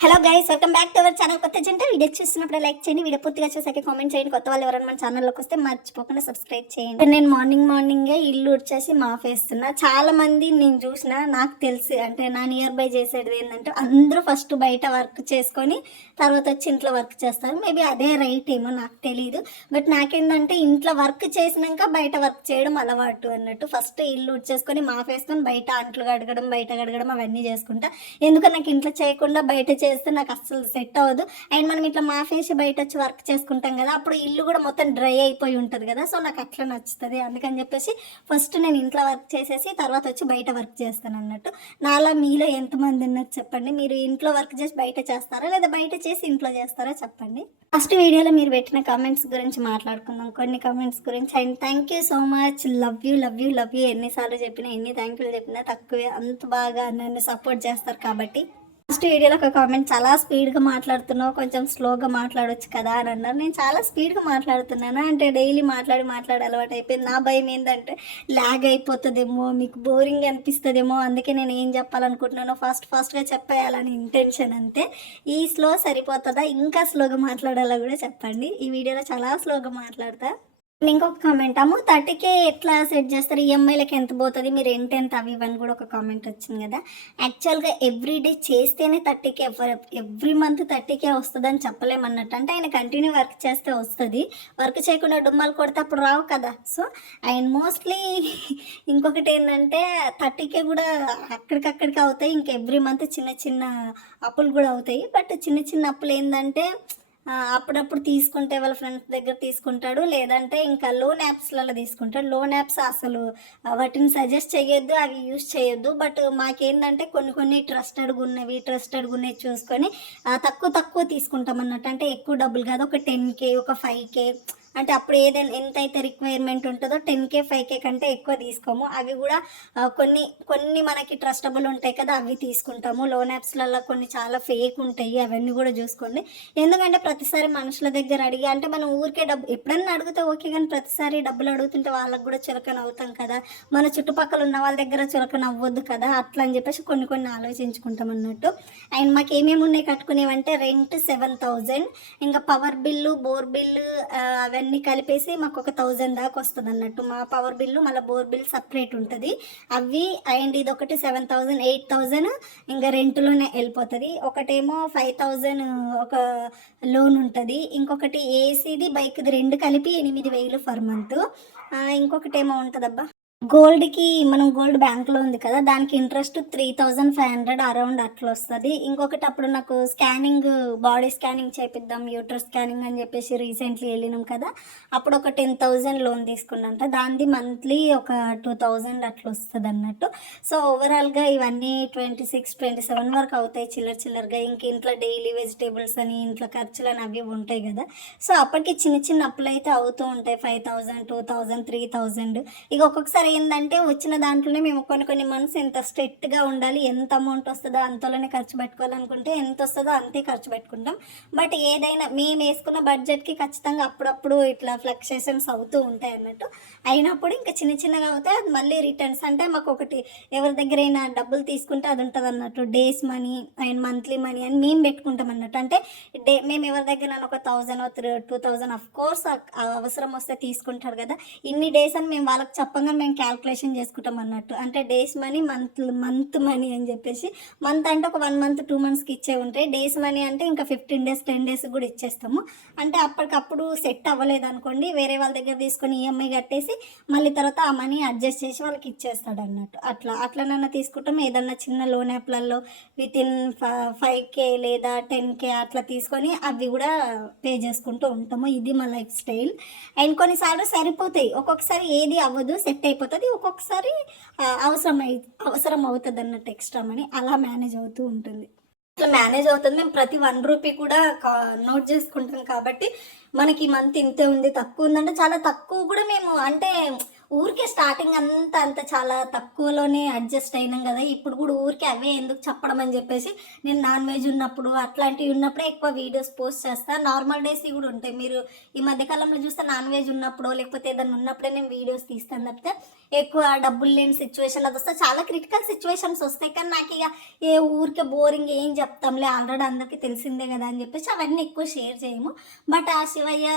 Hello guys, welcome back to our channel. కొత్త జంట video చూస్తున్నప్పుడు లైక్ చేయండి, వీడియో పూర్తిగా చూసాక కామెంట్ చేయండి. కొత్త వాళ్ళు ఎవరైనా మన ఛానల్లోకి వస్తే మర్చిపోకుండా సబ్స్క్రైబ్ చేయండి. నేను మార్నింగే ఇల్లు ఉడ్చేసి మాఫేస్తున్నా. చాలా మంది నేను చూసిన, నాకు తెలిసి అంటే నా నియర్ బై చేసేది ఏంటంటే అందరూ ఫస్ట్ బయట వర్క్ చేసుకొని తర్వాత వచ్చి ఇంట్లో వర్క్ చేస్తారు. మేబీ అదే రైట్ ఏమో నాకు తెలియదు. బట్ నాకేంటంటే ఇంట్లో వర్క్ చేసినాక బయట వర్క్ చేయడం అలవాటు అన్నట్టు. ఫస్ట్ ఇల్లు ఉడ్చేసుకొని మాఫేసుకొని బయట అంట్లు గడగడం అవన్నీ చేసుకుంటా. ఎందుకు నాకు ఇంట్లో చేయకుండా బయట చేస్తే నాకు అస్సలు సెట్ అవ్వదు. అండ్ మనం ఇట్లా మాఫేసి బయట వచ్చి వర్క్ చేసుకుంటాం కదా, అప్పుడు ఇల్లు కూడా మొత్తం డ్రై అయిపోయి ఉంటుంది కదా. సో నాకు అట్లా నచ్చుతుంది. అందుకని చెప్పేసి ఫస్ట్ నేను ఇంట్లో వర్క్ చేసేసి తర్వాత వచ్చి బయట వర్క్ చేస్తాను అన్నట్టు. నాలా మీలో ఎంతమంది ఉన్నారు చెప్పండి. మీరు ఇంట్లో వర్క్ చేసి బయట చేస్తారా, లేదా బయట చేసి ఇంట్లో చేస్తారా చెప్పండి. ఫస్ట్ వీడియోలో మీరు పెట్టిన కామెంట్స్ గురించి మాట్లాడుకుందాం, కొన్ని కామెంట్స్ గురించి. And thank you so much. Love you ఎన్నిసార్లు చెప్పినా, ఎన్ని థ్యాంక్ యూలు చెప్పినా తక్కువే. అంత బాగా నన్ను సపోర్ట్ చేస్తారు కాబట్టి. ఫస్ట్ వీడియోలో ఒక కామెంట్, చాలా స్పీడ్గా మాట్లాడుతున్నావు, కొంచెం స్లోగా మాట్లాడవచ్చు కదా అని అన్నారు. నేను చాలా స్పీడ్గా మాట్లాడుతున్నాను. అంటే డైలీ మాట్లాడి అలవాటు అయిపోయింది. నా భయం ఏంటంటే ల్యాగ్ అయిపోతుందేమో, మీకు బోరింగ్ అనిపిస్తుందేమో, అందుకే నేను ఏం చెప్పాలనుకుంటున్నానో ఫాస్ట్గా చెప్పేయాలని ఇంటెన్షన్ అంతే. ఈ స్లో సరిపోతుందా, ఇంకా స్లోగా మాట్లాడాలో కూడా చెప్పండి. ఈ వీడియోలో చాలా స్లోగా మాట్లాడతా. ఇంకొక కామెంట్, అమ్ము 30K ఎట్లా సెట్ చేస్తారు, ఈఎంఐలకి ఎంత పోతుంది, మీరు ఎంత అవి ఇవన్నీ కూడా ఒక కామెంట్ వచ్చింది కదా. యాక్చువల్గా ఎవ్రీడే చేస్తేనే 30K, ఎవ్రీ మంత్ 30K వస్తుంది అని చెప్పలేమన్నట్టు. అంటే ఆయన కంటిన్యూ వర్క్ చేస్తే వస్తుంది, వర్క్ చేయకుండా డుమ్మాలు కొడితే అప్పుడు రావు కదా. సో ఆయన మోస్ట్లీ ఇంకొకటి ఏంటంటే 30K కూడా అక్కడికక్కడికి అవుతాయి. ఇంకా ఎవ్రీ మంత్ చిన్న అప్పులు కూడా అవుతాయి. బట్ చిన్న అప్పులు ఏంటంటే అప్పుడప్పుడు తీసుకుంటే వాళ్ళ ఫ్రెండ్స్ దగ్గర తీసుకుంటాడు, లేదంటే ఇంకా లోన్ యాప్స్లలో తీసుకుంటాడు. లోన్ యాప్స్ అసలు వాటిని సజెస్ట్ చేయొద్దు, అవి యూజ్ చేయొద్దు. బట్ మాకేంటంటే కొన్ని ట్రస్టెడ్గా ఉన్నవి చూసుకొని తక్కువ తీసుకుంటాం అన్నట్టు. అంటే ఎక్కువ డబ్బులు కాదు, ఒక 10K, ఒక 5K, అంటే అప్పుడు ఏదైనా ఎంతైతే రిక్వైర్మెంట్ ఉంటుందో 10K 5K కంటే ఎక్కువ తీసుకోము. అవి కూడా కొన్ని మనకి ట్రస్టబుల్ ఉంటాయి కదా, అవి తీసుకుంటాము. లోన్ యాప్స్లలో కొన్ని చాలా ఫేక్ ఉంటాయి, అవన్నీ కూడా చూసుకోండి. ఎందుకంటే ప్రతిసారి మనుషుల దగ్గర అడిగి, అంటే మనం ఊరికే డబ్బు ఎప్పుడన్నా అడిగితే ఓకే, కానీ ప్రతిసారి డబ్బులు అడుగుతుంటే వాళ్ళకు కూడా చులకన అవుతాం కదా, మన చుట్టుపక్కల ఉన్న వాళ్ళ దగ్గర చులకన అవ్వద్దు కదా, అట్లా అని చెప్పేసి కొన్ని ఆలోచించుకుంటాం అన్నట్టు. అండ్ మాకు ఏమేమి ఉన్నాయి కట్టుకునేవంటే, రెంట్ 7,000, ఇంకా పవర్ బిల్లు, బోర్ బిల్లు, అవన్నీ కలిపేసి మాకు ఒక 1,000 దాకా వస్తుంది అన్నట్టు. మా పవర్ బిల్లు మళ్ళీ బోర్ బిల్ సపరేట్ ఉంటుంది అవి. అండ్ ఇది ఒకటి 7,000, 8,000 ఇంకా రెంట్లోనే వెళ్ళిపోతుంది. ఒకటేమో 5,000 ఒక లోన్ ఉంటుంది. ఇంకొకటి ఏసీది, బైక్ది రెండు కలిపి 8,000 ఫర్ మంత్. ఇంకొకటి ఏమో ఉంటుందబ్బా, గోల్డ్కి మనం గోల్డ్ బ్యాంక్లో ఉంది కదా, దానికి ఇంట్రెస్ట్ 3,500 అరౌండ్ అట్లా వస్తుంది. ఇంకొకటి అప్పుడు నాకు స్కానింగ్, బాడీ స్కానింగ్ చేపిద్దాం, యూట్రస్ స్కానింగ్ అని చెప్పేసి రీసెంట్లీ వెళ్ళినాం కదా, అప్పుడు ఒక 10,000 లోన్ తీసుకున్నంట. దానిది మంత్లీ ఒక 2,000 అట్లా వస్తుంది అన్నట్టు. సో ఓవరాల్గా ఇవన్నీ 26, 27 వరకు అవుతాయి చిల్లరగా. ఇంక ఇంట్లో డైలీ వెజిటేబుల్స్ అని, ఇంట్లో ఖర్చులు అని అవి ఉంటాయి కదా. సో అప్పటికి చిన్న అప్పులు అయితే అవుతూ ఉంటాయి. 5,000, 2,000, 3,000. ఇక ఒక్కొక్కసారి ఏంటంటే వచ్చిన దాంట్లోనే మేము కొన్ని మంత్స్ ఎంత స్ట్రిక్ట్గా ఉండాలి, ఎంత అమౌంట్ వస్తుందో అంతలోనే ఖర్చు పెట్టుకోవాలనుకుంటే ఎంత వస్తుందో అంతే ఖర్చు పెట్టుకుంటాం. బట్ ఏదైనా మేము వేసుకున్న బడ్జెట్కి ఖచ్చితంగా అప్పుడప్పుడు ఇట్లా ఫ్లక్చుయేషన్స్ అవుతూ ఉంటాయి అన్నట్టు. అయినప్పుడు ఇంకా చిన్నగా అవుతాయి, అది మళ్ళీ రిటర్న్స్. అంటే మాకు ఒకటి ఎవరి దగ్గరైనా డబ్బులు తీసుకుంటే అది ఉంటుంది అన్నట్టు, days money and monthly money అని మేము పెట్టుకుంటాం అన్నట్టు. అంటే మేము ఎవరి దగ్గర ఒక 1,000, 2,000 అఫ్ కోర్స్ అవసరం వస్తే తీసుకుంటారు కదా, ఇన్ని డేస్ అని మేము వాళ్ళకి చెప్పంగా మేము క్యాల్కులేషన్ చేసుకుంటాం అన్నట్టు. అంటే డేస్ మనీ, మంత్ మనీ అని చెప్పేసి. మంత్ అంటే ఒక 1 మంత్ 2 మంత్స్కి ఇచ్చే ఉంటాయి. డేస్ మనీ అంటే ఇంకా 15 డేస్ 10 డేస్ కూడా ఇచ్చేస్తాము. అంటే అప్పటికప్పుడు సెట్ అవ్వలేదు అనుకోండి, వేరే వాళ్ళ దగ్గర తీసుకొని ఈఎంఐ కట్టేసి మళ్ళీ తర్వాత ఆ మనీ అడ్జస్ట్ చేసి వాళ్ళకి ఇచ్చేస్తాడు అన్నట్టు. అట్లనన్నా తీసుకుంటాం. ఏదన్నా చిన్న లోన్ యాప్లలో వితిన్ 5K లేదా 10K అట్లా తీసుకొని అవి కూడా పే చేసుకుంటూ ఉంటాము. ఇది మా లైఫ్ స్టైల్. అండ్ కొన్నిసార్లు సరిపోతాయి, ఒక్కొక్కసారి ఏది అవ్వదు, సెట్ అయిపోతుంది. ఒక్కొక్కసారి అవసరం అవుతుంది అన్నట్టు ఎక్స్ట్రా మనీ, అలా మేనేజ్ అవుతూ ఉంటుంది. ఇట్లా మేనేజ్ అవుతుంది. మేము ప్రతి 1 రూపీ కూడా నోట్ చేసుకుంటాం కాబట్టి మనకి మంత్ ఇంతే ఉంది, తక్కువ ఉందంటే చాలా తక్కువ కూడా మేము, అంటే ఊరికే స్టార్టింగ్ అంతా అంత చాలా తక్కువలోనే అడ్జస్ట్ అయినాం కదా, ఇప్పుడు కూడా ఊరికే అవే ఎందుకు చెప్పడం అని చెప్పేసి నేను నాన్ వెజ్ ఉన్నప్పుడు అట్లాంటివి ఉన్నప్పుడే ఎక్కువ వీడియోస్ పోస్ట్ చేస్తాను. నార్మల్ డేస్ కూడా ఉంటాయి. మీరు ఈ మధ్యకాలంలో చూస్తే నాన్ వెజ్ ఉన్నప్పుడు లేకపోతే ఏదైనా ఉన్నప్పుడే నేను వీడియోస్ తీస్తాను తప్పితే ఎక్కువ డబ్బులు లేని సిచ్యువేషన్ అది వస్తే చాలా క్రిటికల్ సిచ్యువేషన్స్ వస్తాయి. కానీ నాకు ఇక ఏ ఊరికే బోరింగ్ ఏం చెప్తాంలే, ఆల్రెడీ అందరికీ తెలిసిందే కదా అని చెప్పేసి అవన్నీ ఎక్కువ షేర్ చేయము. బట్ ఆ శివయ్య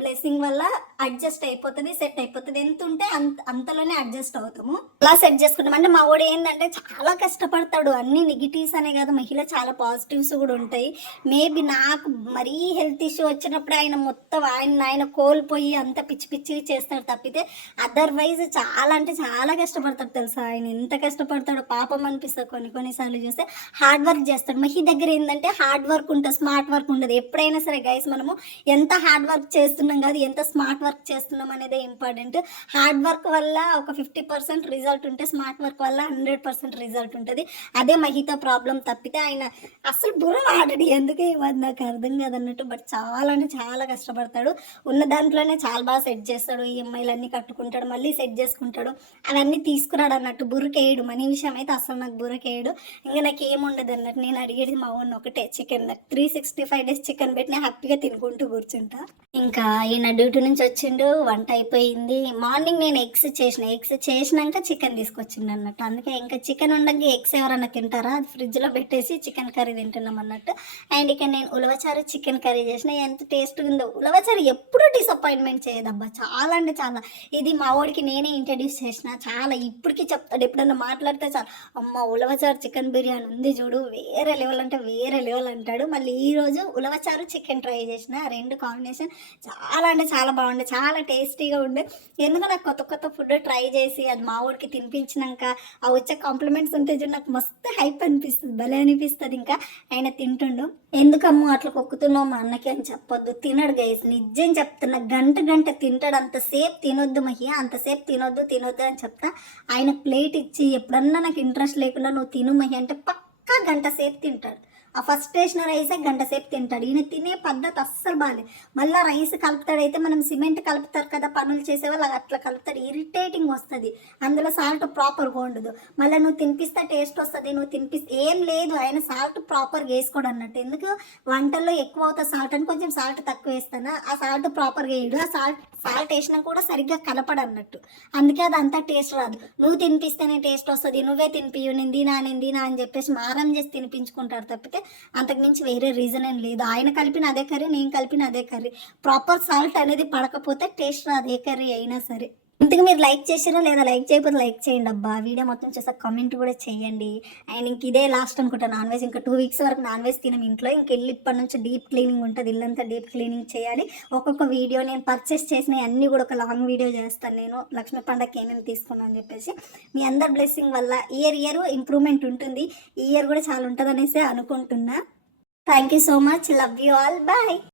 బ్లెస్సింగ్ వల్ల అడ్జస్ట్ అయిపోతుంది, సెట్ అయిపోతుంది. ఎంత ఉంటే అంతలోనే అడ్జస్ట్ అవుతాము. అలా సెట్ చేసుకుంటాం. అంటే మా వాడు ఏంటంటే చాలా కష్టపడతాడు. అన్ని నెగిటివ్స్ అనే కాదు, మహిళ చాలా పాజిటివ్స్ కూడా ఉంటాయి. మేబీ నాకు మరీ హెల్త్ ఇష్యూ వచ్చినప్పుడు ఆయన మొత్తం ఆయన కోల్పోయి అంత పిచ్చి పిచ్చి చేస్తాడు తప్పితే అదర్వైజ్ చాలా అంటే చాలా కష్టపడతాడు తెలుసా. ఆయన ఎంత కష్టపడతాడో పాపం అనిపిస్తుంది కొన్నిసార్లు చూస్తే. హార్డ్ వర్క్ చేస్తాడు. మహి దగ్గర ఏంటంటే హార్డ్ వర్క్ ఉంటుంది, స్మార్ట్ వర్క్ ఉండదు. ఎప్పుడైనా సరే గైస్ మనము ఎంత హార్డ్ వర్క్ చేస్తున్నాం కాదు, ఎంత స్మార్ట్ వర్క్ చేస్తున్నాం అనేదే ఇంపార్టెంట్. హార్డ్ వర్క్ వల్ల ఒక 50% రిజల్ట్ ఉంటే స్మార్ట్ వర్క్ వల్ల 100% రిజల్ట్ ఉంటుంది. అదే మహితో ప్రాబ్లం తప్పితే ఆయన అసలు బుర్ర ఆడడు. ఎందుకే ఇవ్వదు నాకు అర్థం కాదన్నట్టు. బట్ చాలా అంటే చాలా కష్టపడతాడు. ఉన్న దాంట్లోనే చాలా బాగా సెట్ చేస్తాడు. ఈఎంఐలు అన్నీ కట్టుకుంటాడు, మళ్ళీ సెట్ చేసుకుంటాడు. అవన్నీ తీసుకురాడు అన్నట్టు. బుర్రకేయడు. మనీ విషయం అయితే అసలు నాకు బుర్రకేయడు. ఇంకా నాకు ఏముండదు అన్నట్టు. నేను అడిగేది మా ఊరిని ఒకటే చికెన్. నాకు 365 days చికెన్ పెట్టి నేను హ్యాపీగా తినుకుంటూ కూర్చుంటా. ఇంకా ఈయన డ్యూటీ నుంచి వచ్చిండు, వంట అయిపోయింది. మార్నింగ్ నేను ఎగ్స్ చేసినాక చికెన్ తీసుకొచ్చిండు అన్నట్టు. అందుకే ఇంకా చికెన్ ఉండగా ఎగ్స్ ఎవరన్నా తింటారా, అది ఫ్రిడ్జ్లో పెట్టేసి చికెన్ కర్రీ తింటున్నాం అన్నట్టు. అండ్ ఇక నేను ఉలవచారు చికెన్ కర్రీ చేసిన. ఎంత టేస్ట్గా ఉందో. ఉలవచారు ఎప్పుడూ డిసప్పాయింట్మెంట్ చేయదబ్బా, చాలా అంటే చాలా. ఇది మా వాడికి నేనే ఇంట్రడ్యూస్ చేసిన. చాలా ఇప్పటికీ చెప్తాడు, ఎప్పుడన్నా మాట్లాడితే చాలా అమ్మ ఉలవచారు చికెన్ బిర్యానీ ఉంది చూడు, వేరే లెవెల్ అంటే వేరే లెవెల్ అంటాడు. మళ్ళీ ఈరోజు ఉలవచారు చికెన్ ట్రై చేసిన. రెండు కాంబినేషన్ చాలా అంటే చాలా బాగుండే, చాలా టేస్టీగా ఉండే. ఎందుకంటే నాకు కొత్త కొత్త ఫుడ్ ట్రై చేసి అది మా ఊరికి తినిపించినాక ఆ వచ్చే కాంప్లిమెంట్స్ ఉంటే చూడు నాకు మస్తు హైప్ అనిపిస్తుంది, భలే అనిపిస్తుంది. ఇంకా ఆయన తింటుండు. ఎందుకమ్మో అట్లా కొక్కుతున్నావు మా అన్నకి అని చెప్పొద్దు. తినడు గైస్, నిజం చెప్తున్నా. గంట తింటాడు. అంతసేపు తినొద్దు మహి, అంతసేపు తినొద్దు అని చెప్తా. ఆయన ప్లేట్ ఇచ్చి ఎప్పుడన్నా నాకు ఇంట్రెస్ట్ లేకుండా నువ్వు తిను మహి అంటే పక్కా గంట సేపు తింటాడు. ఆ ఫస్ట్ వేసిన రైసే గంట సేపు తింటాడు. ఈయన తినే పద్ధతి అస్సలు బాగాలేదు. మళ్ళీ రైస్ కలుపుతాడైతే మనం సిమెంట్ కలుపుతారు కదా పనులు చేసేవాళ్ళు, అట్లా కలుపుతాడు. ఇరిటేటింగ్ వస్తుంది. అందులో సాల్ట్ ప్రాపర్గా ఉండదు. మళ్ళీ నువ్వు తినిపిస్తే టేస్ట్ వస్తుంది, నువ్వు తినిపిస్తే ఏం లేదు. ఆయన సాల్ట్ ప్రాపర్గా వేసుకోడు అన్నట్టు. ఎందుకు వంటల్లో ఎక్కువ అవుతుంది సాల్ట్ అని కొంచెం సాల్ట్ తక్కువ వేస్తాను. ఆ సాల్ట్ ప్రాపర్గా వేయడు. ఆ సాల్ట్ వేసినా కూడా సరిగ్గా కలపడు అన్నట్టు. అందుకే అది అంతా టేస్ట్ రాదు. నువ్వు తినిపిస్తేనే టేస్ట్ వస్తుంది, నువ్వే తినిపియు నేను తినా అని చెప్పేసి మారం చేసి తినిపించుకుంటారు తప్పితే అంతకుమించి వేరే రీజన్ ఏం లేదు. ఆయన కలిపిన అదే కర్రీ, నేను కలిపిన అదే కర్రీ. ప్రాపర్ సాల్ట్ అనేది పడకపోతే టేస్ట్ రాదు ఏ కర్రీ అయినా సరే. ఇంతకు మీరు లైక్ చేసినా లేదా, లైక్ చేయకపోతే లైక్ చేయండి అబ్బా. వీడియో మొత్తం చేసా కామెంట్ కూడా చేయండి. అండ్ ఇంక ఇదే లాస్ట్ అనుకుంటా నాన్ వెజ్. ఇంకా 2 weeks వరకు నాన్ వెజ్ తినం ఇంట్లో. ఇంక వెళ్ళి ఇప్పటి నుంచి డీప్ క్లీనింగ్ ఉంటుంది, ఇల్లంతా డీప్ క్లీనింగ్ చేయాలి. ఒక్కొక్క వీడియో నేను పర్చేస్ చేసినవి అన్నీ కూడా ఒక లాంగ్ వీడియో చేస్తాను నేను. లక్ష్మీ పండగకి ఏమేమి తీసుకున్నాను అని చెప్పేసి. మీ అందరి బ్లెస్సింగ్ వల్ల ఇయర్ ఇంప్రూవ్మెంట్ ఉంటుంది. ఈ ఇయర్ కూడా చాలా ఉంటుంది అనేసి అనుకుంటున్నా. Thank you so much. Love you all. Bye.